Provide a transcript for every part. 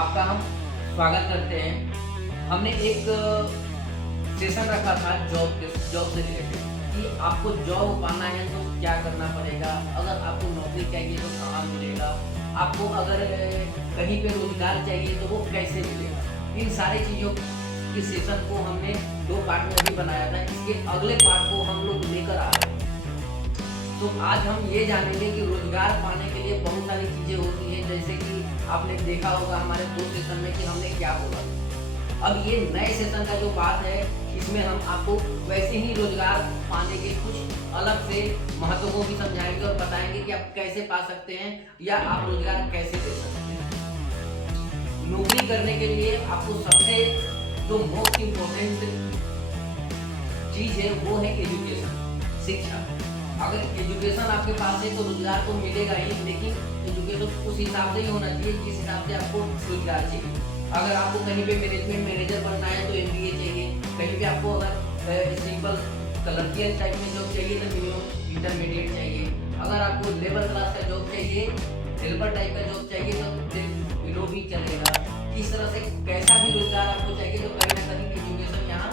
आपका हम स्वागत करते हैं। हमने एक सेशन रखा था जॉब से रिलेटेड कि आपको जॉब पाना है तो क्या करना पड़ेगा, अगर आपको नौकरी चाहिए तो कहाँ मिलेगा, आपको अगर कहीं पे रोजगार चाहिए तो वो कैसे मिलेगा। इन सारी चीज़ों के सेशन को हमने 2 पार्ट में अभी बनाया था। इसके अगले पार्ट को हम लोग लेकर आ रहे हैं। तो आज हम ये जानेंगे कि रोजगार पाने के लिए बहुत सारी चीज़ें होती हैं, जैसे कि आपने देखा होगा हमारे 2 सेशन में कि हमने क्या बोला। अब ये नए सेशन का जो बात है, इसमें हम आपको वैसे ही रोजगार पाने के कुछ अलग से महत्व को भी समझाएंगे और बताएंगे कि आप कैसे पा सकते हैं या आप रोजगार कैसे दे सकते हैं। नौकरी करने के लिए आपको सबसे जो मोस्ट इम्पोर्टेंट चीज़ है वो है एजुकेशन, शिक्षा। अगर एजुकेशन आपके पास है तो रोजगार तो मिलेगा ही, लेकिन एजुकेशन उस हिसाब से ही होना चाहिए जिस हिसाब से आपको रोजगार चाहिए। अगर आपको कहीं पे मैनेजमेंट मैनेजर बनना है तो MBA चाहिए, कहीं पे आपको अगर सिंपल क्लर्कियल टाइप में जॉब चाहिए तो मिनिमम इंटरमीडिएट चाहिए, अगर आपको लेबर क्लास का जॉब चाहिए, हेल्पर टाइप का जॉब चाहिए तो फिर बिलो भी चलेगा। इस तरह से कैसा भी रोजगार आपको चाहिए तो कहीं ना कहीं एजुकेशन यहाँ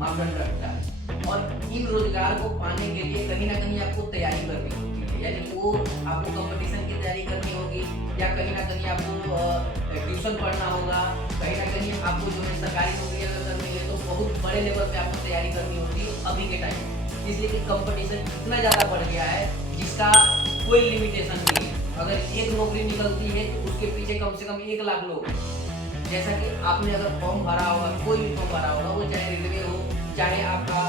मापदंड रखता है। और इन रोजगार को पाने के लिए कहीं ना कहीं आपको तैयारी करनी होगी, यानी वो आपको कंपटीशन की तैयारी करनी होगी या कहीं ना कहीं आपको ट्यूशन पढ़ना होगा, कहीं ना कहीं आपको जो है सरकारी नौकरी अगर करनी है तो बहुत बड़े लेवल पे आपको तैयारी करनी होती है अभी के टाइम में, इसलिए कि कंपटीशन इतना ज़्यादा बढ़ गया है जिसका कोई लिमिटेशन नहीं है। अगर एक नौकरी निकलती है तो उसके पीछे कम से कम 1 लाख लोग हैं। जैसा कि आपने अगर फॉर्म भरा होगा, कोई भी फॉर्म भरा होगा, वो चाहे रेलवे हो, चाहे आपका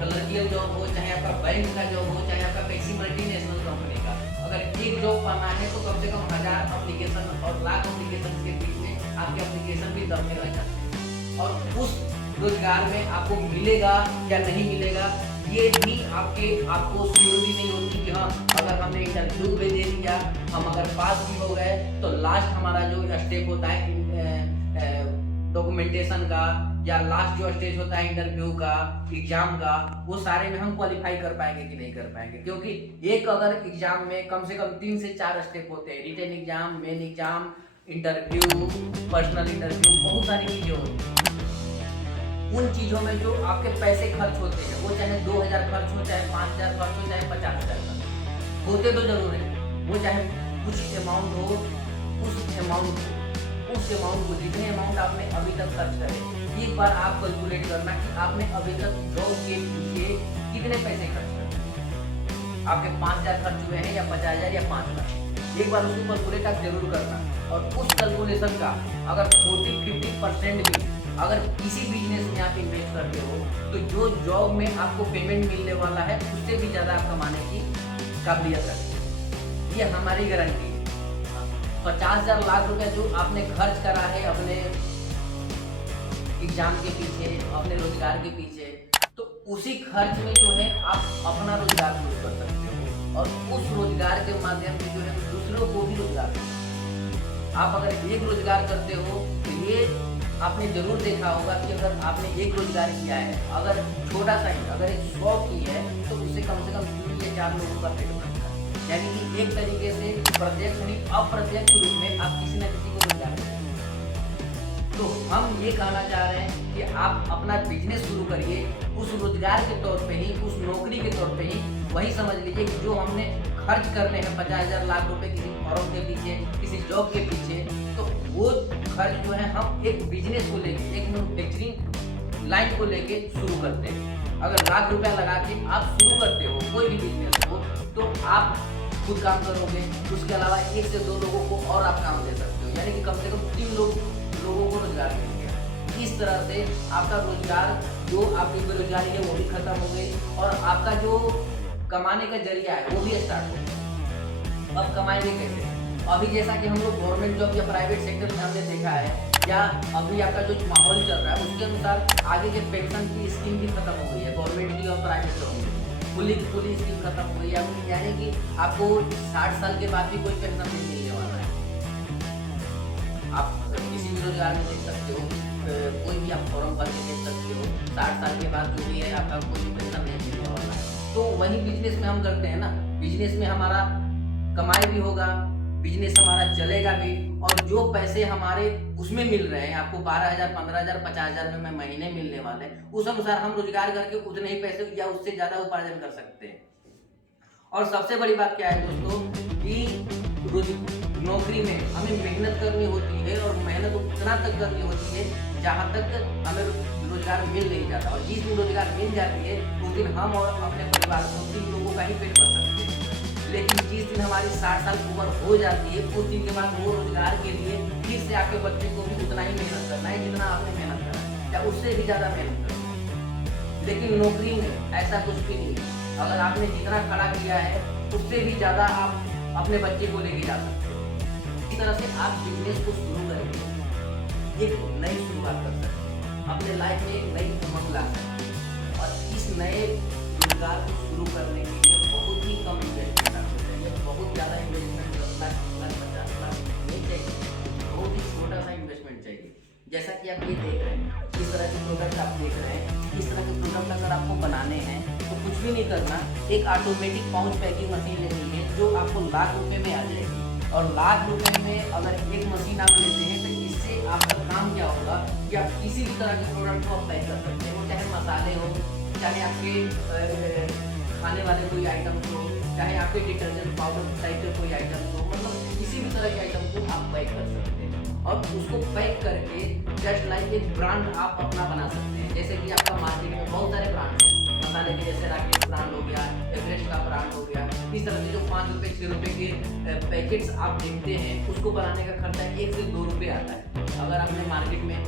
क्लर्कियल जॉब हो, चाहे आपका बैंक का जॉब हो, चाहे आपका किसी मल्टीनेशनल कंपनी का, अगर एक जॉब पाना है तो कम से कम 1000 एप्लीकेशन और लाख एप्लीकेशन के बीच में आपके एप्लीकेशन भी दबने लग जाते हैं। और उस रोजगार में आपको मिलेगा या नहीं मिलेगा ये भी आपको श्योरिटी नहीं होती कि हाँ अगर हमने इंटरव्यू भी दे दिया, हम अगर पास भी हो गए तो लास्ट हमारा जो स्टेप होता है डॉक्यूमेंटेशन का या लास्ट जो स्टेज होता है इंटरव्यू का, एग्जाम का, वो सारे में हम क्वालिफाई कर पाएंगे कि नहीं कर पाएंगे। क्योंकि एक अगर एग्जाम में कम से कम 3 से 4 स्टेप होते हैं, written exam, main exam, interview, personal interview, बहुत सारी चीज़ें होती हैं। उन चीज़ों में जो आपके पैसे खर्च होते हैं, वो चाहे 2000 खर्च हो, चाहे 5000 खर्च हो, चाहे 50,000 खर्च होते तो जरूर है, वो चाहे कुछ अमाउंट हो, उस अमाउंट को जितने अमाउंट आपने अभी तक खर्च करे, एक बार आप कैलकुलेट करना कि आपने अभी तक जॉब के पीछे कितने पैसे खर्च करे। आपके 5000 खर्च हुए हैं या 50,000 या 5 लाख, एक बार उसको कैलकुलेट आप जरूर करना। और उस कैलकुलेशन का अगर 40-50% भी अगर किसी बिजनेस में आप इन्वेस्ट करते हो तो जो जॉब में आपको पेमेंट मिलने वाला है उससे भी ज़्यादा आप कमाने की काबिलियत रखते हैं। ये हमारी गारंटी है। 50,000 लाख रुपया जो आपने खर्च करा है अपने एग्जाम के पीछे, अपने रोजगार के पीछे, तो उसी खर्च में जो है आप अपना रोजगार शुरू कर सकते हो और उस रोजगार के माध्यम से जो है दूसरों को भी रोजगार दे। आप अगर एक रोजगार करते हो तो ये आपने जरूर देखा होगा कि अगर आपने एक रोजगार किया है, अगर छोटा सा ही अगर एक 100 की है तो उससे कम 3 या 4 लोगों का पेट भरता है। यानी कि एक तरीके से प्रत्यक्ष नहीं अप्रत्यक्ष रूप में आप किसी न किसी को रोजगार देते हैं। तो हम ये कहना चाह रहे हैं कि आप अपना बिजनेस शुरू करिए उस रोजगार के तौर पे ही, उस नौकरी के तौर पे ही। वही समझ लीजिए कि जो हमने खर्च करने हैं 50,000 लाख रुपए किसी फॉर्म के पीछे, किसी जॉब के पीछे, तो वो खर्च जो है हम एक बिजनेस को लेके, एक मैन्युफैक्चरिंग लाइन को लेके शुरू करते हैं। अगर लाख रुपया लगा के आप शुरू करते हो कोई भी बिजनेस को, तो आप खुद काम करोगे, उसके अलावा 1 से 2 लोगों को और आप काम दे सकते हो, यानी कि कम से कम 3 लोगों को रोजगार मिल गया। इस तरह से आपका रोजगार, जो आपकी बेरोजगारी है वो भी खत्म हो गई और आपका जो कमाने का जरिया है वो भी स्टार्ट हो गया। अब कमाएंगे कैसे? अभी जैसा कि हम लोग गवर्नमेंट जॉब या प्राइवेट सेक्टर में हमने देखा है, या अभी आपका जो माहौल चल रहा है उसके अनुसार आगे के पेंशन की स्कीम भी खत्म हो गई है गवर्नमेंट की और प्राइवेट जॉब में। पूरी स्कीम खत्म हो गई है, यानी कि आपको 60 साल के बाद भी कोई पेंशन नहीं मिलने वाला है। आप किसी भी रोजगार में देख सकते हो, कोई भी आप फॉर्म भर के देख सकते हो, 60 साल के बाद जो भी है आपका कोई भी पेंशन नहीं मिलने वाला है। तो वही बिजनेस में हम करते हैं ना, बिजनेस में हमारा कमाई भी होगा, बिजनेस हमारा चलेगा भी और जो पैसे हमारे उसमें मिल रहे हैं, आपको 12,000, 15,000, 50,000 में महीने मिलने वाले हैं, उस अनुसार हम रोजगार करके उतने ही पैसे या उससे ज्यादा उपार्जन कर सकते हैं। और सबसे बड़ी बात क्या है दोस्तों कि नौकरी में हमें मेहनत करनी होती है और मेहनत उतना तक करनी होती है जहाँ तक हमें रोजगार मिल नहीं जाता, और जिस दिन रोजगार मिल जाती है उस दिन हम और अपने परिवार को 3 लोगों का ही पेट भर सकते हैं। लेकिन जिस दिन हमारी 60 साल की उम्र हो जाती है उस दिन के बाद वो रोजगार के लिए फिर से आपके बच्चे को भी उतना ही मेहनत करना है जितना आपने मेहनत करा है या उससे भी ज्यादा मेहनत करना है। लेकिन नौकरी में ऐसा कुछ भी नहीं है, अगर आपने जितना खड़ा किया है उससे भी ज्यादा आप अपने बच्चे को लेके जा सकते हैं। इस तरह से आप बिजनेस को शुरू करके एक नई शुरुआत कर सकते हैं, अपने लाइफ में एक नई उमंग ला सकते हैं। और इस नए रोजगार को शुरू करने के लिए बहुत ही कम इन्वेस्टमेंट आपको चाहिए, बहुत ज़्यादा इन्वेस्टमेंट 10 लाख, 50 लाख नहीं चाहिए, बहुत ही छोटा सा इन्वेस्टमेंट चाहिए। जैसा कि आप ये देख रहे हैं, इस तरह के प्रोडक्ट आप देख रहे हैं, इस तरह के प्रोडक्ट अगर आपको बनाने हैं तो कुछ भी नहीं करना, एक ऑटोमेटिक पाउच पैकिंग मशीन लेनी है जो आपको लाख रुपए में आ जाएगी। और लाख रुपए में अगर एक मशीन आप लेते हैं तो इससे आपका काम क्या होगा कि आप किसी भी तरह के प्रोडक्ट को आप पैक कर सकते हो, चाहे मसाले हो, चाहे आपके खाने वाले कोई आइटम हो, चाहे आपके डिटर्जेंट पाउडर टाइप के कोई आइटम हो, मतलब किसी भी तरह के आइटम को आप पैक कर सकते हैं। और उसको पैक करके जस्ट लाइक एक ब्रांड आप अपना बना सकते हैं। जैसे कि आपका मार्केट में बहुत सारे ब्रांड हैं मसाले के, जैसे राकेश ब्रांड हो गया, एवरेस्ट का ब्रांड हो गया, इस तरह से जो 5 रुपए 6 रुपए के पैकेट्स आप देखते हैं उसको बनाने का खर्चा 1 से 2 रुपये आता है। अगर आपने मार्केट में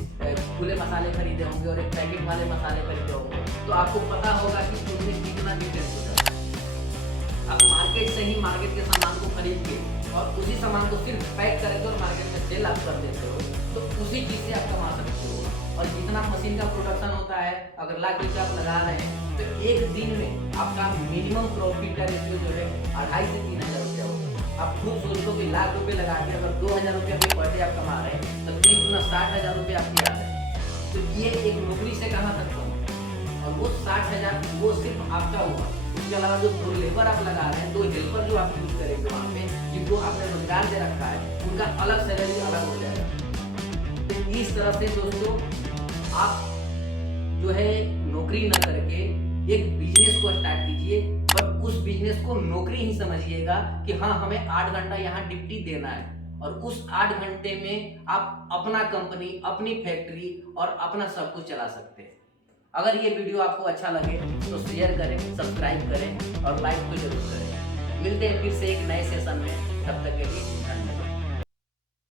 खुले मसाले खरीदे होंगे और एक पैकेट वाले मसाले खरीदे होंगे तो आपको पता होगा कि उसमें कितना डिफरेंस हो जाता है। आप मार्केट से ही मार्केट के सामान को खरीद के और उसी सामान को सिर्फ पैक करके और मार्केट में सेल आप कर देते हो तो उसी चीज से आप कमा सकते हो। और जितना मशीन का प्रोडक्शन होता है, अगर लाख रुपये आप लगा रहे हैं तो एक दिन में आपका मिनिमम प्रॉफिट का रेशियो जो है 2,500 से 3,000 रुपया होगा। आप खुद सोच लो कि लाख रुपये लगा के अगर 2,000 रुपया भी पर डे आप कमा रहे हैं तो 30 गुना 60,000 रुपये आपके आ रहे हैं। तो ये एक नौकरी से कहाँ तक कम, और वो 60,000 वो सिर्फ आपका हुआ। उसके अलावा जो 2 लेबर आप लगा रहे हैं, 2 हेल्पर जो आप यूज करेंगे वहाँ पे, जिनको आपने रोजगार दे रखा है, उनका अलग सैलरी अलग हो जाएगा। तो इस तरह से दोस्तों आप जो है नौकरी न करके एक बिजनेस को स्टार्ट कीजिए, पर उस बिजनेस को नौकरी ही समझिएगा कि हाँ हमें 8 घंटा यहाँ ड्यूटी देना है, और उस 8 घंटे में आप अपना कंपनी, अपनी फैक्ट्री और अपना सब कुछ चला सकते हैं। अगर ये वीडियो आपको अच्छा लगे तो शेयर करें, सब्सक्राइब करें और लाइक तो जरूर करें। मिलते हैं फिर से एक नए सेशन में, तब तक के लिए धन्यवाद।